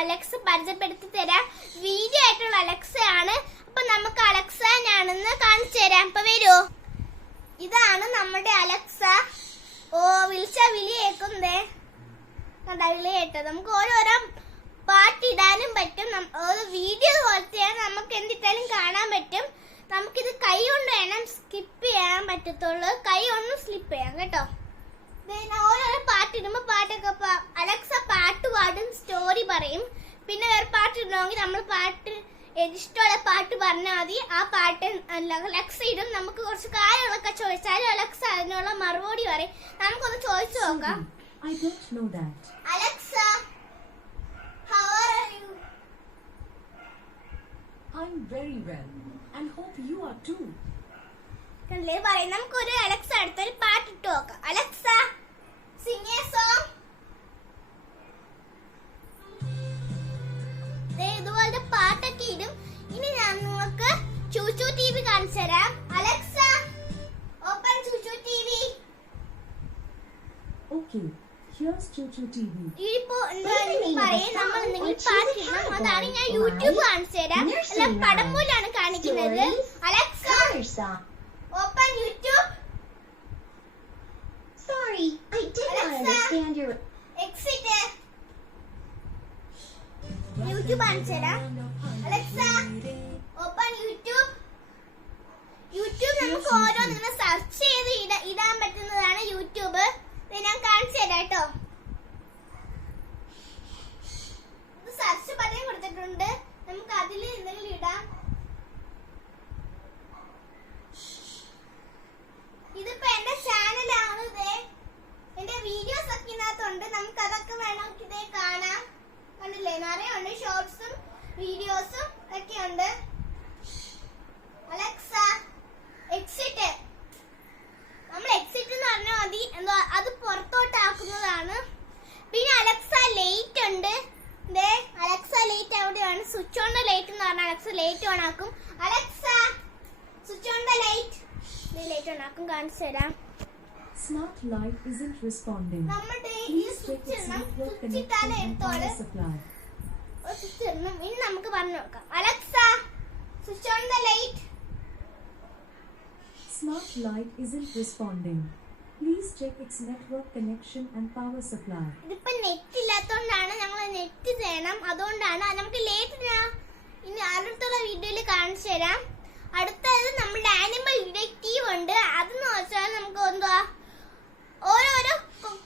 Alexa പരിചയപ്പെടുത്തി തരാം. Video ആയിട്ടുള്ള അലക്സ ആണ് അപ്പൊ നമുക്ക് അലക്സ ഞാനൊന്ന് കാണിച്ചു തരാം. അപ്പൊ വരൂ. ഇതാണ് നമ്മുടെ അലക്സ. ഓ വിളിച്ച വിളി കേൾക്കുന്നേ? വിളി കേട്ടത്. നമുക്ക് ഓരോരോ പാട്ടിടാനും പറ്റും. വീഡിയോ പോലത്തെ നമുക്ക് എന്തിട്ടാലും കാണാൻ പറ്റും. നമുക്കിത് കൈ കൊണ്ട് വേണം സ്കിപ്പ് ചെയ്യാൻ പറ്റത്തുള്ളൂ. കൈ ഒന്ന് സ്ലിപ്പ് ചെയ്യാം കേട്ടോ. ഓരോരോ പാട്ടിടുമ്പോ പാട്ടൊക്കെ അലക്സ പാട്ട് പാടും സ്റ്റോറി പറയും. പിന്നെ വേറെ പാട്ട് ഇടണമെങ്കിൽ നമ്മൾ പാട്ട് ഇഷ്ടമുള്ള പാട്ട് പറഞ്ഞാൽ മതി. ആ പാട്ട് അലക്സ ഇടും. നമുക്ക് കുറച്ച് കാര്യങ്ങളൊക്കെ ചോദിച്ചാൽ അലക്സ അതിനുള്ള മറുപടി പറയും. നമുക്കൊന്ന് ചോദിച്ചു നോക്കാം. Alexa how are you? I'm very well. And hope you are too. കണ്ടില്ലേ പറയും നമുക്കൊരു അലക്സ അടുത്തൊരു പാട്ട് ഇട്ട് നോക്കാം. അലക്സ സിംഗ് എ സോങ് ഇതുപോലത്തെ പാട്ടൊക്കെ ഇടും. ഇനി ഞാൻ നിങ്ങൾക്ക് ചൂച്ചു ടി വി കാണിച്ചു തരാം. അലക്സ ഓപ്പൺ ചൂച്ചു ടി വി. പാട്ടിടണം അതാണ് ഞാൻ യൂട്യൂബ് കാണിച്ചു തരാം. പടം പോലാണ് കാണിക്കുന്നത്. Alexa. Open YouTube Sorry, I did not Alexa. understand your. Exit YouTube കാണിച്ചു തരാം അലക്സ ഓപ്പൺ യൂട്യൂബ് നമുക്ക് ഓരോന്നിങ്ങനെ സെർച്ച് ചെയ്ത് ഇട- ഇടാൻ പറ്റുന്നതാണ് യൂട്യൂബ് ഇത് ഞാൻ കാണിച്ചു തരാം കേട്ടോ ഇത് സെർച്ച് ബട്ടൺ കൊടുത്തിട്ടുണ്ട് നമുക്ക് അതിൽ എന്തെങ്കിലും ഇടാം ഇതിപ്പോ എന്റെ ചാനലാണ് ഇതേ എന്റെ വീഡിയോസ് ഒക്കെ ഇതിനകത്തുണ്ട് നമുക്ക് അതൊക്കെ വേണമെങ്കിൽ ഇതേ കാണാം കണ്ടില്ലേ നിറയെ ഉണ്ട് ഷോർട്സും വീഡിയോസും ഒക്കെ ഉണ്ട് അലക്സ എക്സിറ്റ് നമ്മൾ എക്സിറ്റ് എന്ന് പറഞ്ഞാൽ മതി. എന്താ അത് പുറത്തോട്ടാക്കുന്നതാണ്. പിന്നെ അലക്സ ലൈറ്റ് ഉണ്ട്. ദേ അലക്സ ലൈറ്റ് എവിടെയാണ് സ്വിച്ച് ഓൺ ദ ലൈറ്റ് എന്ന് പറഞ്ഞാൽ അലക്സ ലൈറ്റ് ഓൺ ആക്കും. Alexa switch on the light light on ആക്കും. കാണിച്ചു തരാം. Smart light isn't responding. Please check network switch ഇട്ടാലേ എടുത്തോളൂ. power supply. സ്വിച്ച് ഇടണം ഇനി നമുക്ക് പറഞ്ഞു നോക്കാം Alexa switch on the light Smart light isn't responding. Please check its network connection and power supply. ഇതിപ്പോ നെറ്റ് ഇല്ലാത്തതുകൊണ്ടാണ് ഞങ്ങൾ നെറ്റ് ചെയ്യണം. അതുകൊണ്ടാണ് അത് നമുക്ക് ലേറ്റ് ഇനി അടുത്തുള്ള വീഡിയോയിൽ കാണിച്ചു തരാം. അടുത്തത് നമ്മുടെ ആനിമൽ ഡിറ്റക്റ്റീവ് ഉണ്ട്. അതെന്ന് വെച്ചാൽ നമുക്ക് എന്തുവാ? ഓരോരോ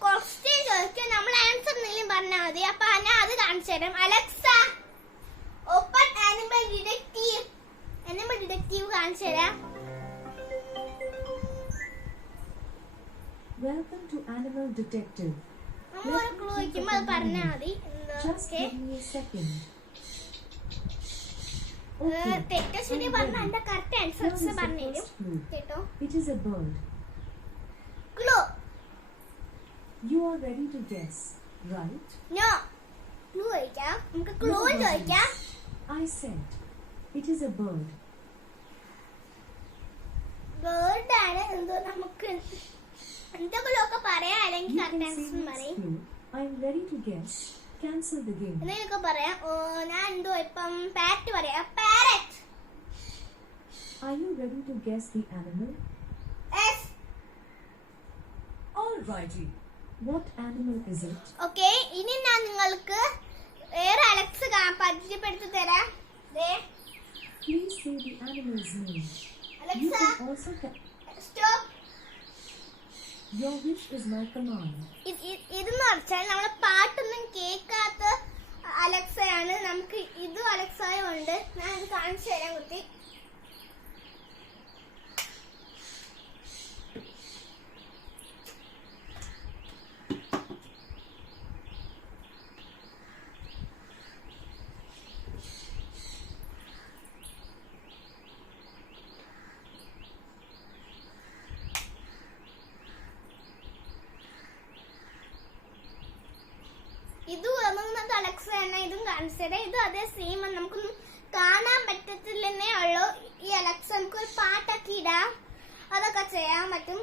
ക്വസ്റ്റ്യൻ ചോദിക്കും. നമ്മൾ ആൻസർ എന്തെങ്കിലും പറഞ്ഞാൽ മതി. അപ്പൊ അത് കാണിച്ചു തരാം. Alexa open animal detective detective കാണിച്ചു തരാം Welcome to Animal Detective. നമ്മൾ ഒരു ക്ലൂ വയ്ക്കുമ്പോൾ അത് പറഞ്ഞാൽ മതി. തെറ്റോ ശരി I'm പറഞ്ഞ ready. എന്റെ കറക്റ്റ് ആൻസേഴ്സ് is the പറഞ്ഞു തരും first clue. കേട്ടോ It is a bird. Clue You are ready to guess, right? No clue ചോദിക്കാം നമുക്ക് ക്ലൂ. ചോദിക്കാം I said, it is a bird. Word ആണ് എന്തോ നമുക്ക് എന്തെങ്കിലും ഒക്കെ പറയാം അല്ലെങ്കിൽ You കറക്റ്റ് പറയും. I am ready to guess. Cancel the game. എന്തെങ്കിലുമൊക്കെ പറയാം ഞാൻ എന്തോ ഇപ്പം പാറ്റ് പറയാം parrot Are you ready to guess the animal? Yes Alrighty. What animal is it? Okay ഇനി ഞാൻ നിങ്ങൾക്ക് വേറെ അലക്സ് പരിചയപ്പെടുത്തി തരാം ദേ Please say the animal's name. You can also. ഇത് വെച്ചാൽ നമ്മളെ പാട്ടൊന്നും കേൾക്കാത്ത ബോക്സ് തന്നെ ഇതും കൺസിഡർ ഇതും അതേ സെയിം ആണ്. നമുക്കൊന്നും കാണാൻ പറ്റത്തില്ലെന്നേ ഉള്ളൂ. ഈ അലക്സ നമുക്കൊരു പാട്ടൊക്കെ ഇടാം. അതൊക്കെ ചെയ്യാൻ പറ്റും.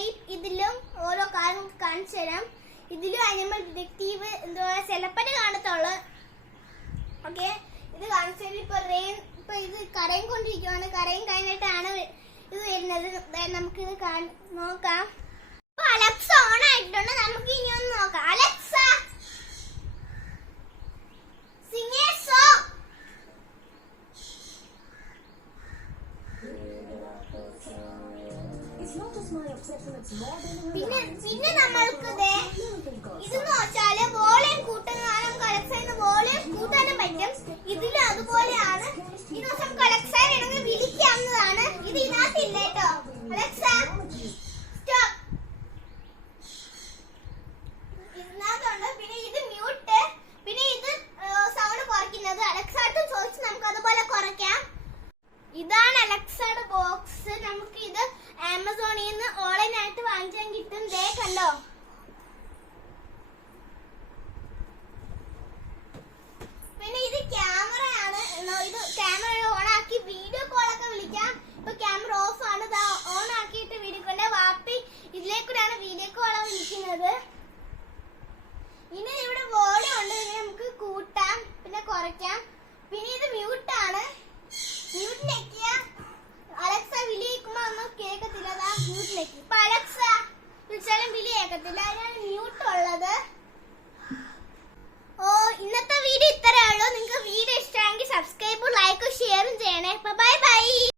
ഈ ഇതിലും ഓരോ കാര്യം കാണിച്ചു തരാം. ഇതിലും അനിമൽ ഡിറ്റക്റ്റീവ് എന്തോ ചിലപ്പോ കാണത്തുള്ളു. ഓക്കെ ഇത് കാണിച്ചു ഇപ്പൊ റെയിൻ ഇപ്പൊ ഇത് കരയും കൊണ്ടിരിക്കുവാണ്. കരയും കഴിഞ്ഞിട്ടാണ് ഇത് വരുന്നത്. നമുക്ക് ഇത് നോക്കാം. അലക്സ ഓൺ ആയിട്ടുണ്ട് നമുക്ക് ഇനി ഒന്ന് നോക്കാം. അലക്സ! പിന്നെ പിന്നെ നമ്മൾക്ക് ഇതെന്ന് വെച്ചാൽ വോളിയം കൂട്ടാനും കലക്ഷൻ വോളിയം കൂട്ടാനും പറ്റും. ചെയ്യുന്നത് ഇനി ഇവിടെ വോളിയം ഉണ്ട്. ഇനി നമുക്ക് കൂട്ടാം. പിന്നെ കുറയ്ക്കാം. പിന്നെ ഇത് മ്യൂട്ടാണ് മ്യൂട്ട് അലക്സ വിളി കേൾക്കുമ്പോ ഒന്നും കേൾക്കത്തില്ല മ്യൂട്ട് ഞെക്കി ഇപ്പൊ അലക്സ വിളിച്ചാലും വിളി